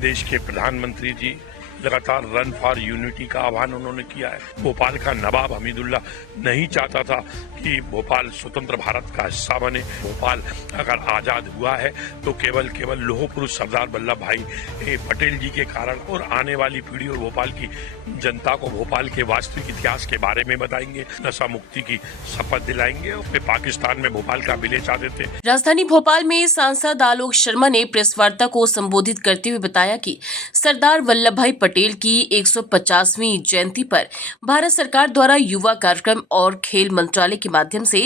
देश के प्रधानमंत्री जी लगातार रन फॉर यूनिटी का आह्वान उन्होंने किया है। भोपाल का नवाब हमीदुल्ला नहीं चाहता था कि भोपाल स्वतंत्र भारत का हिस्सा बने। भोपाल अगर आजाद हुआ है तो केवल लौह पुरुष सरदार वल्लभ भाई पटेल जी के कारण, और आने वाली पीढ़ी और भोपाल की जनता को भोपाल के वास्तविक इतिहास के बारे में बताएंगे, नशा मुक्ति की शपथ दिलाएंगे। वे पाकिस्तान में भोपाल का विलय चाहते थे। राजधानी भोपाल में सांसद आलोक शर्मा ने प्रेस वार्ता को संबोधित करते हुए बताया कि सरदार वल्लभ भाई पटेल की 150वीं जयंती पर भारत सरकार द्वारा युवा कार्यक्रम और खेल मंत्रालय के माध्यम से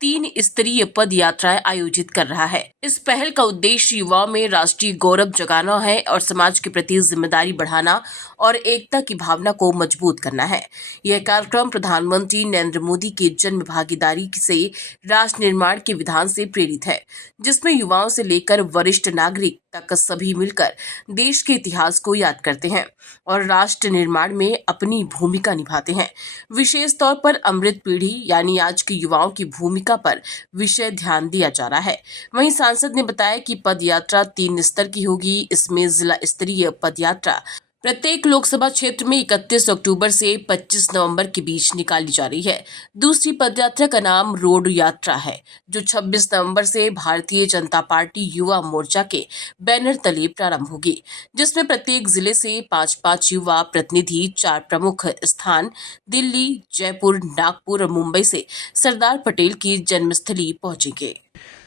3 स्तरीय पद यात्राएं आयोजित कर रहा है। इस पहल का उद्देश्य युवाओं में राष्ट्रीय गौरव जगाना है और समाज के प्रति जिम्मेदारी बढ़ाना और एकता की भावना को मजबूत करना है। यह कार्यक्रम प्रधानमंत्री नरेंद्र मोदी की जन्म भागीदारी से राष्ट्र निर्माण के विधान से प्रेरित है, जिसमें युवाओं से लेकर वरिष्ठ नागरिक तक सभी मिलकर देश के इतिहास को याद करते हैं और राष्ट्र निर्माण में अपनी भूमिका निभाते हैं। विशेष तौर पर अमृत पीढ़ी यानी आज के युवाओं की भूमिका पर विषय ध्यान दिया जा रहा है। वहीं सांसद ने बताया कि पद यात्रा 3 स्तर की होगी। इसमें जिला स्तरीय पद यात्रा प्रत्येक लोकसभा क्षेत्र में 31 अक्टूबर से 25 नवंबर के बीच निकाली जा रही है। दूसरी पदयात्रा का नाम रोड यात्रा है, जो 26 नवंबर से भारतीय जनता पार्टी युवा मोर्चा के बैनर तले प्रारंभ होगी, जिसमें प्रत्येक जिले से 5-5 युवा प्रतिनिधि 4 प्रमुख स्थान दिल्ली, जयपुर, नागपुर और मुंबई से सरदार पटेल की जन्मस्थली पहुंचेंगे।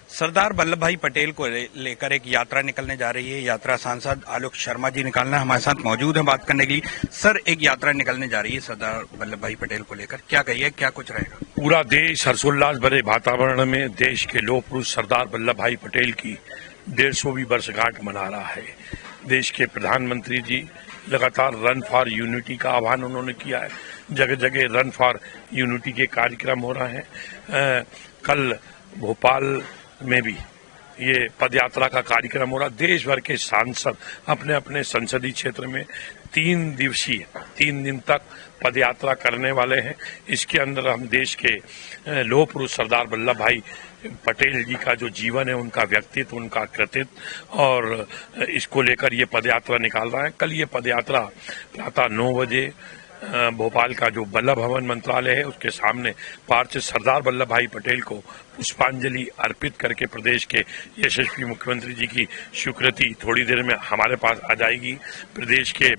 सरदार वल्लभ भाई पटेल को लेकर एक यात्रा निकलने जा रही है। यात्रा सांसद आलोक शर्मा जी निकालना हमारे साथ मौजूद है बात करने के लिए। सर, एक यात्रा निकलने जा रही है सरदार वल्लभ भाई पटेल को लेकर, क्या कहिए, क्या कुछ रहेगा? पूरा देश हर्षोल्लास भरे वातावरण में देश के लौह पुरुष सरदार वल्लभ भाई पटेल की 150वीं वर्षगांठ मना रहा है। देश के प्रधानमंत्री जी लगातार रन फॉर यूनिटी का आह्वान उन्होंने किया है। जगह जगह रन फॉर यूनिटी के कार्यक्रम हो रहे हैं। कल भोपाल में भी ये पदयात्रा का कार्यक्रम हो रहा। देश भर के सांसद अपने अपने संसदीय क्षेत्र में 3 दिन तक पदयात्रा करने वाले हैं। इसके अंदर हम देश के लौह पुरुष सरदार वल्लभ भाई पटेल जी का जो जीवन है, उनका व्यक्तित्व, उनका कृतित्व, और इसको लेकर ये पदयात्रा निकाल रहा है। कल ये पदयात्रा प्रातः 9 बजे भोपाल का जो वल्लभ भवन मंत्रालय है उसके सामने पार्क से सरदार वल्लभ भाई पटेल को पुष्पांजलि अर्पित करके प्रदेश के यशस्वी मुख्यमंत्री जी की स्वीकृति थोड़ी देर में हमारे पास आ जाएगी। प्रदेश के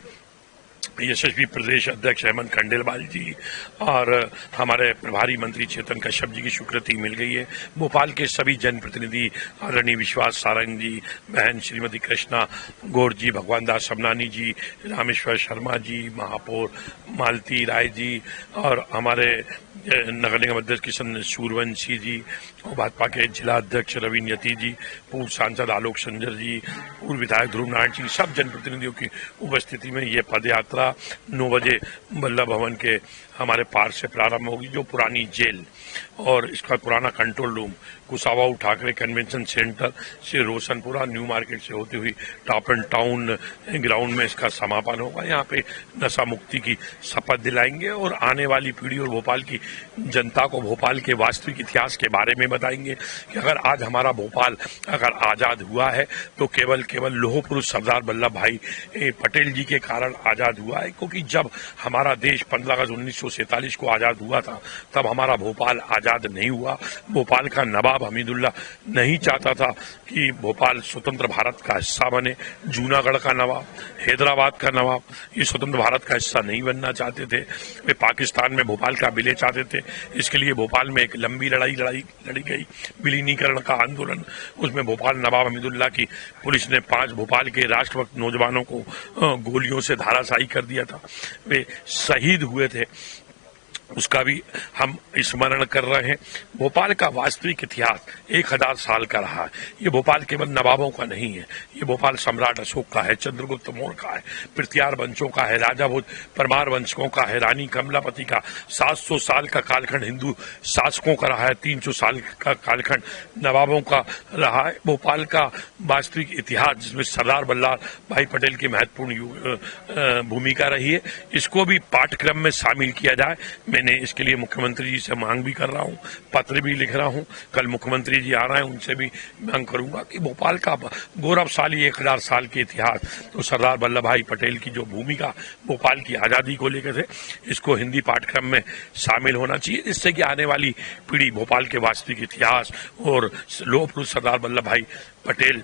यशस्वी प्रदेश अध्यक्ष हेमंत खंडेलवाल जी और हमारे प्रभारी मंत्री चेतन कश्यप जी की स्वीकृति मिल गई है। भोपाल के सभी जनप्रतिनिधि आदरणीय विश्वास सारंग जी, बहन श्रीमती कृष्णा गौर जी, भगवान दास समनानी जी, रामेश्वर शर्मा जी, महापौर मालती राय जी और हमारे नगर निगम अध्यक्ष किशन सूर्यवंशी जी और भाजपा के जिला अध्यक्ष रवीन यती जी, पूर्व सांसद आलोक संजर जी, पूर्व विधायक ध्रुव नारायण जी, सब जनप्रतिनिधियों की उपस्थिति में ये पदयात्रा 9 बजे वल्लभ भवन के हमारे पार्क से प्रारंभ होगी। जो पुरानी जेल और इसका पुराना control room Kushabhau Thackeray convention centre से रोशनपुरा न्यू मार्केट से होती हुई टॉप एंड टाउन ग्राउंड में इसका समापन होगा। यहाँ पे नशा मुक्ति की शपथ दिलाएंगे और आने वाली पीढ़ी और भोपाल की जनता को भोपाल के वास्तविक इतिहास के बारे में बताएंगे कि अगर आज हमारा भोपाल अगर आजाद हुआ है तो केवल लौह पुरुष सरदार वल्लभ भाई पटेल जी के कारण आजाद हुआ है। क्योंकि जब हमारा देश 15 अगस्त 1947 को आजाद हुआ था तब हमारा भोपाल आजाद नहीं हुआ। भोपाल का नवाब हमीदुल्ला नहीं चाहता था कि भोपाल स्वतंत्र भारत का हिस्सा बने। जूनागढ़ का नवाब, हैदराबाद का नवाब ये स्वतंत्र भारत का हिस्सा नहीं बनना चाहते थे। वे पाकिस्तान में भोपाल का विलय चाहते थे। इसके लिए भोपाल में एक लंबी लड़ी गई, विलीनीकरण का आंदोलन। उसमें भोपाल नवाब हमीदुल्ला की पुलिस ने 5 भोपाल के राष्ट्रभक्त नौजवानों को गोलियों से धाराशायी कर दिया था। वे शहीद हुए थे, उसका भी हम स्मरण कर रहे हैं। भोपाल का वास्तविक इतिहास 1000 साल का रहा है। ये भोपाल केवल नवाबों का नहीं है, ये भोपाल सम्राट अशोक का है, चंद्रगुप्त मौर्य का है, पृथ्वीराज वंशों का है, राजा भोज परमार वंशकों का है, रानी कमलापति का। 700 साल का कालखंड हिंदू शासकों का रहा है, 300 साल का कालखंड नवाबों का रहा है। भोपाल का वास्तविक इतिहास जिसमें सरदार वल्लभ भाई पटेल की महत्वपूर्ण भूमिका रही है, इसको भी पाठ्यक्रम में शामिल किया जाए। मैं मैंने इसके लिए मुख्यमंत्री जी से मांग भी कर रहा हूं, पत्र भी लिख रहा हूं। कल मुख्यमंत्री जी आ रहे हैं, उनसे भी मांग करूंगा कि भोपाल का गौरवशाली 1000 साल के इतिहास, तो सरदार वल्लभ भाई पटेल की जो भूमिका भोपाल की आजादी को लेकर थे, इसको हिंदी पाठ्यक्रम में शामिल होना चाहिए, जिससे कि आने वाली पीढ़ी भोपाल के वास्तविक इतिहास और लौह पुरुष सरदार वल्लभ भाई पटेल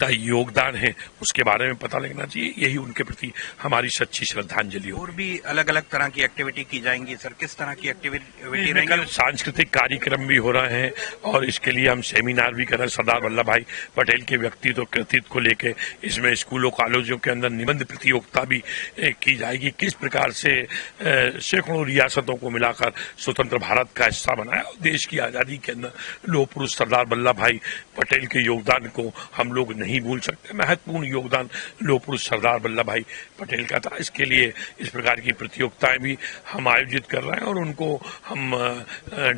का योगदान है उसके बारे में पता लगना चाहिए। यही उनके प्रति हमारी सच्ची श्रद्धांजलि हो। और भी अलग अलग तरह की एक्टिविटी की जाएंगी सर, किस तरह की एक्टिविटी कल रहेंगी? सांस्कृतिक कार्यक्रम भी हो रहे हैं और इसके लिए हम सेमिनार भी कर रहे हैं। सरदार वल्लभ भाई पटेल के व्यक्तित्व कृतित्व को लेकर इसमें स्कूलों कॉलेजों के अंदर निबंध प्रतियोगिता भी की जाएगी। किस प्रकार से सैकड़ों रियासतों को मिलाकर स्वतंत्र भारत का हिस्सा बनाया और देश की आजादी के अंदर लौह पुरुष सरदार वल्लभ भाई पटेल के योगदान को हम लोग नहीं भूल सकते। महत्वपूर्ण योगदान लौह पुरुष सरदार वल्लभ भाई पटेल का था। इसके लिए इस प्रकार की प्रतियोगिताएं भी हम आयोजित कर रहे हैं और उनको हम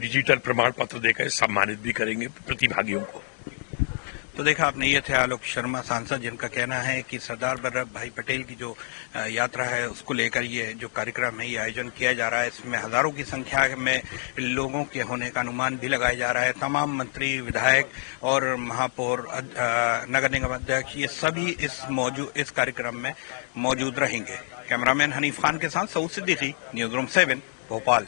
डिजिटल प्रमाण पत्र देकर सम्मानित भी करेंगे प्रतिभागियों को। तो देखा आपने, ये थे आलोक शर्मा सांसद, जिनका कहना है कि सरदार वल्लभ भाई पटेल की जो यात्रा है उसको लेकर ये जो कार्यक्रम है ये आयोजन किया जा रहा है। इसमें हजारों की संख्या में लोगों के होने का अनुमान भी लगाया जा रहा है। तमाम मंत्री, विधायक और महापौर, नगर निगम अध्यक्ष, ये सभी इस कार्यक्रम में मौजूद रहेंगे। कैमरामैन हनीफ खान के साथ सऊद सिद्दीकी, न्यूज रूम 7, भोपाल।